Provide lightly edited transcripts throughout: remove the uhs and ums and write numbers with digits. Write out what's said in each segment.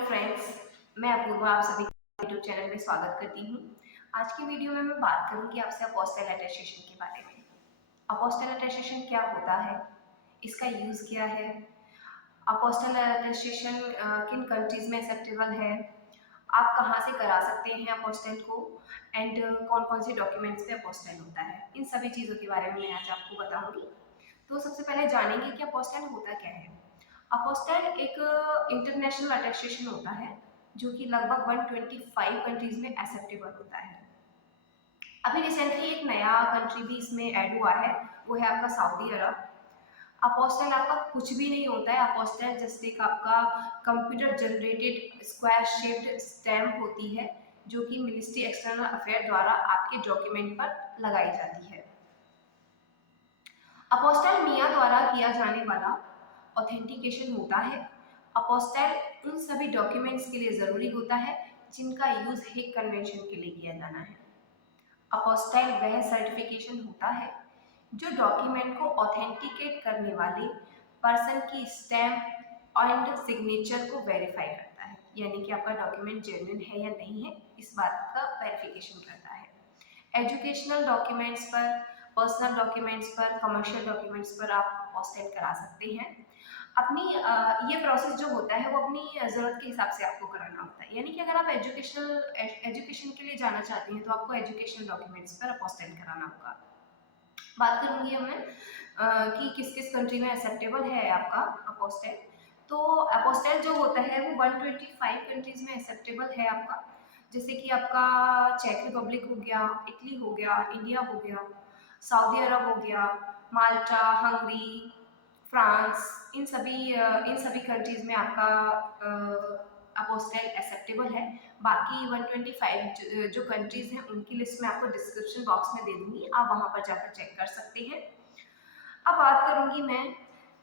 Hello friends, मैं अपूर्वा आप सभी का यूट्यूब चैनल में स्वागत करती हूँ। आज की वीडियो में मैं बात करूँगी आपसे अपोस्टल अटेस्टेशन के बारे में। अपोस्टल अटेस्टेशन क्या होता है, इसका यूज़ क्या है, अपोस्टल अटेस्टेशन किन कंट्रीज़ में एक्सेप्टेबल है, आप कहाँ से करा सकते हैं अपोस्टल को एंड कौन-कौन से डॉक्यूमेंट्स पे अपोस्टल होता है। इन सभी चीज़ों के बारे में मैं आज आपको बताऊँगी। तो सबसे पहले जानेंगे कि अपोस्टल होता क्या है। अपोस्टल एक इंटरनेशनल अटेस्टेशन होता है जो कि लगभग 125 कंट्रीज में एक्सेप्टेबल होता है। अभी रिसेंटली एक नया कंट्री भी इसमें ऐड हुआ है, वो है आपका सऊदी अरब। अपोस्टल आपका कुछ भी नहीं होता है। अपोस्टल जस्ट एक आपका computer generated square shaped stamp होती है जो कि मिनिस्ट्री एक्सटर्नल अफेयर द्वारा आपके डॉक्यूमेंट पर लगाई जाती है। अपोस्टल मियाँ द्वारा किया जाने वाला ऑथेंटिकेशन होता है। अपोस्टल उन सभी डॉक्यूमेंट्स के लिए ज़रूरी होता है जिनका यूज़ हेग कन्वेंशन के लिए किया जाना है। अपोस्टल वह सर्टिफिकेशन होता है जो डॉक्यूमेंट को ऑथेंटिकेट करने वाले पर्सन की स्टैम्प एंड सिग्नेचर को वेरीफाई करता है, यानी कि आपका डॉक्यूमेंट जेन्युइन है या नहीं है, इस बात का वेरिफिकेशन करता है। एजुकेशनल डॉक्यूमेंट्स पर, पर्सनल डॉक्यूमेंट्स पर, कमर्शियल डॉक्यूमेंट्स पर आप अपोस्टल करा सकते हैं। अपनी ये प्रोसेस जो होता है वो अपनी ज़रूरत के हिसाब से आपको कराना होता है, यानी कि अगर आप एजुकेशन के लिए जाना चाहते हैं तो आपको एजुकेशन डॉक्यूमेंट्स पर अपोस्टल कराना होगा। बात करूँगी अब मैं कि किस किस कंट्री में एक्सेप्टेबल है आपका अपोस्टल। तो अपोस्टल जो होता है वो 125 कंट्रीज़ में एक्सेप्टेबल है आपका, जैसे कि आपका चेक रिपब्लिक हो गया, इटली हो गया, इंडिया हो गया, सऊदी अरब हो गया, माल्टा, हंगरी, फ्रांस, इन सभी कंट्रीज़ में आपका अपोस्टल एक्सेप्टेबल है। बाकी 125 जो कंट्रीज़ हैं उनकी लिस्ट मैं आपको डिस्क्रिप्शन बॉक्स में दे दूँगी, आप वहाँ पर जाकर चेक कर सकते हैं। अब बात करूँगी मैं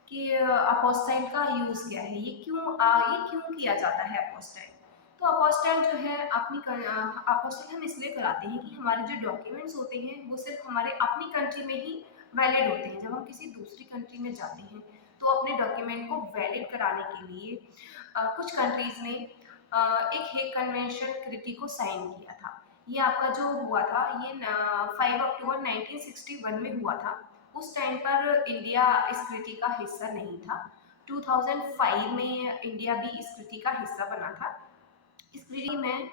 कि अपोस्टाइल का यूज़ क्या है, ये क्यों किया जाता है अपोस्टाइल। तो अपोस्टाइल जो है अपोस्टाइल हम इसलिए कराते हैं कि हमारे जो डॉक्यूमेंट्स होते हैं वो सिर्फ हमारे अपनी कंट्री में ही वैलिड होते हैं। जब हम किसी दूसरी कंट्री में जाते हैं तो अपने डॉक्यूमेंट को वैलिड कराने के लिए कुछ कंट्रीज़ ने एक हेग कन्वेंशन ट्रीटी को साइन किया था। ये आपका जो हुआ था ये 5 अक्टूबर 1961 में हुआ था। उस टाइम पर इंडिया इस ट्रीटी का हिस्सा नहीं था। 2005 में इंडिया भी इस ट्रीटी का हिस्सा बना था। इस ट्रीटी में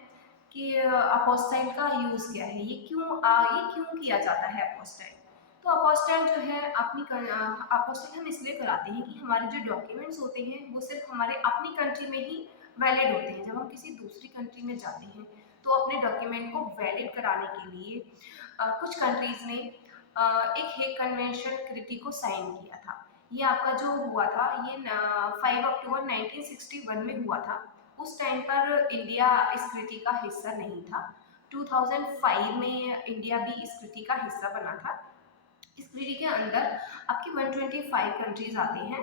कि अपोस्टाइल का यूज़ क्या है, ये क्यों किया जाता है अपोस्टाइल। तो अपोस्टाइल जो है अपोस्टाइल हम इसलिए कराते हैं कि हमारे जो डॉक्यूमेंट्स होते हैं वो सिर्फ हमारे अपनी कंट्री में ही वैलिड होते हैं। जब हम किसी दूसरी कंट्री में जाते हैं तो अपने डॉक्यूमेंट को वैलिड कराने के लिए कुछ कंट्रीज़ ने एक हेग कन्वेंशन ट्रीटी को साइन किया था। ये आपका जो हुआ था ये 5 अक्टूबर 1961 में हुआ था। उस टाइम पर इंडिया इस ट्रीटी का हिस्सा नहीं था। 2005 में इंडिया भी इस ट्रीटी का हिस्सा बना था। इस ट्रीटी के अंदर आपकी 125 कंट्रीज आती हैं।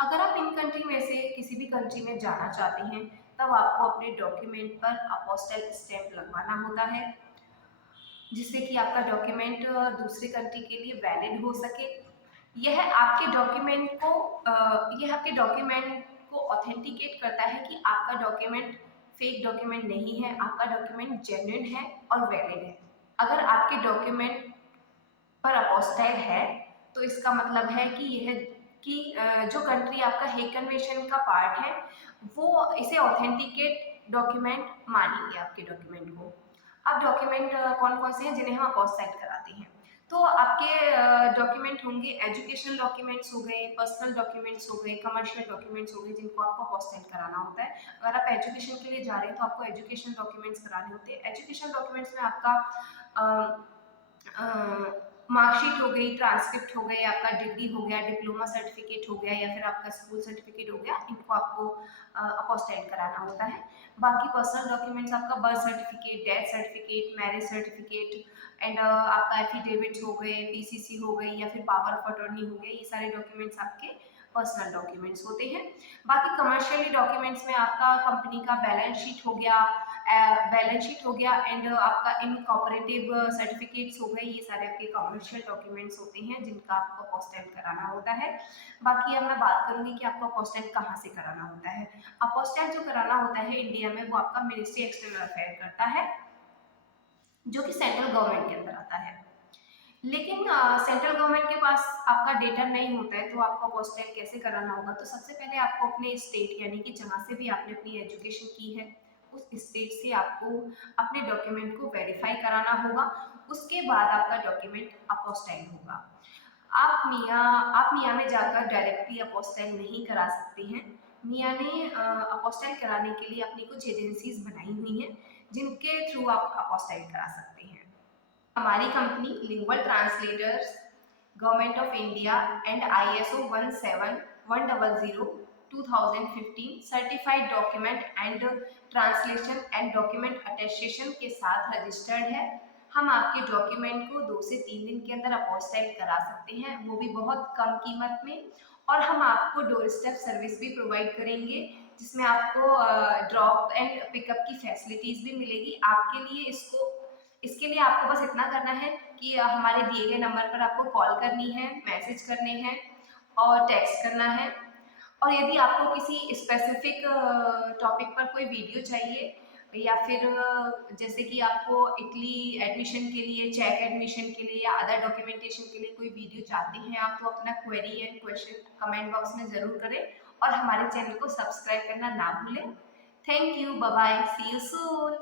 अगर आप इन कंट्री में से किसी भी कंट्री में जाना चाहते हैं तब आपको अपने डॉक्यूमेंट पर अपोस्टल स्टैंप लगवाना होता है, जिससे कि आपका डॉक्यूमेंट दूसरी कंट्री के लिए वैलिड हो सके। यह आपके डॉक्यूमेंट को ऑथेंटिकेट करता है कि आपका डॉक्यूमेंट फेक डॉक्यूमेंट नहीं है, आपका डॉक्यूमेंट जेन्युइन है और वैलिड है। अगर आपके डॉक्यूमेंट पर अपोस्टाइल है तो इसका मतलब है कि जो कंट्री आपका हेग कन्वेंशन का पार्ट है वो इसे ऑथेंटिकेट डॉक्यूमेंट मानेंगे आपके डॉक्यूमेंट को। अब डॉक्यूमेंट कौन कौन से हैं जिन्हें हम अपोस्टाइल कराते हैं। तो आपके डॉक्यूमेंट होंगे, एजुकेशनल डॉक्यूमेंट्स हो गए, पर्सनल डॉक्यूमेंट्स हो गए, कमर्शियल डॉक्यूमेंट्स हो गए, जिनको आपको अपोस्टाइल कराना होता है। अगर आप एजुकेशन के लिए जा रहे हैं तो आपको एजुकेशन डॉक्यूमेंट्स कराने होते हैं। एजुकेशन डॉक्यूमेंट्स में आपका मार्कशीट हो गई, ट्रांसक्रिप्ट हो गई, आपका डिग्री हो गया, डिप्लोमा सर्टिफिकेट हो गया या फिर आपका स्कूल सर्टिफिकेट हो गया, इनको आपको अपोस्टाइल कराना होता है। बाकी पर्सनल डॉक्यूमेंट्स आपका birth certificate, death certificate, marriage certificate and आपका एफिडेविट्स हो गए, पीसीसी हो गई या फिर पावर ऑफ अटॉर्नी हो गए, ये सारे डॉक्यूमेंट्स आपके पर्सनल डॉक्यूमेंट्स होते हैं। बाकी कमर्शियली डॉक्यूमेंट्स में आपका कंपनी का बैलेंस शीट हो गया एंड आपका इनकॉर्पोरेटिव सर्टिफिकेट्स हो गए, ये सारे आपके कमर्शियल डॉक्यूमेंट्स होते हैं जिनका आपको अपोस्टाइल कराना होता है। बाकी अब मैं बात करूंगी कि आपको अपोस्टाइल कहाँ से कराना होता है। अपोस्टाइल जो कराना होता है इंडिया में वो आपका मिनिस्ट्री एक्सटर्नल अफेयर करता है, जो कि सेंट्रल गवर्नमेंट के अंदर आता है। लेकिन सेंट्रल गवर्नमेंट के पास आपका डेटा नहीं होता है तो आपको अपोस्टाइल कैसे कराना होगा। तो सबसे पहले आपको अपने स्टेट यानी कि जहाँ से भी आपने अपनी एजुकेशन की है उस स्टेट से आपको अपने डॉक्यूमेंट को वेरीफाई कराना होगा। उसके बाद आपका डॉक्यूमेंट अपोस्टाइल होगा। आप मियाँ में जाकर डायरेक्टली अपोस्टाइल नहीं करा सकते हैं। मियाँ ने अपोस्टाइल कराने के लिए अपनी कुछ एजेंसीज बनाई हुई हैं जिनके थ्रू आप अपोस्टाइल करा सकते हैं। हमारी company lingual translators, government of India and ISO 17100 2015 certified document and translation and document attestation के साथ रजिस्टर्ड है। हम आपके डॉक्यूमेंट को 2 से 3 दिन के अंदर अपोस्टाइल करा सकते हैं, वो भी बहुत कम कीमत में। और हम आपको डोर स्टेप सर्विस भी प्रोवाइड करेंगे जिसमें आपको ड्रॉप एंड पिकअप की फैसिलिटीज भी मिलेगी। इसके लिए आपको बस इतना करना है कि हमारे दिए गए नंबर पर आपको कॉल करनी है, मैसेज करने हैं और टेक्स्ट करना है। और यदि आपको किसी स्पेसिफिक टॉपिक पर कोई वीडियो चाहिए या फिर जैसे कि आपको इटली एडमिशन के लिए, चेक एडमिशन के लिए या अदर डॉक्यूमेंटेशन के लिए कोई वीडियो चाहते हैं आप, तो अपना query and question comment box में ज़रूर करें और हमारे चैनल को सब्सक्राइब करना ना भूलें। Thank you, bye bye, see you soon.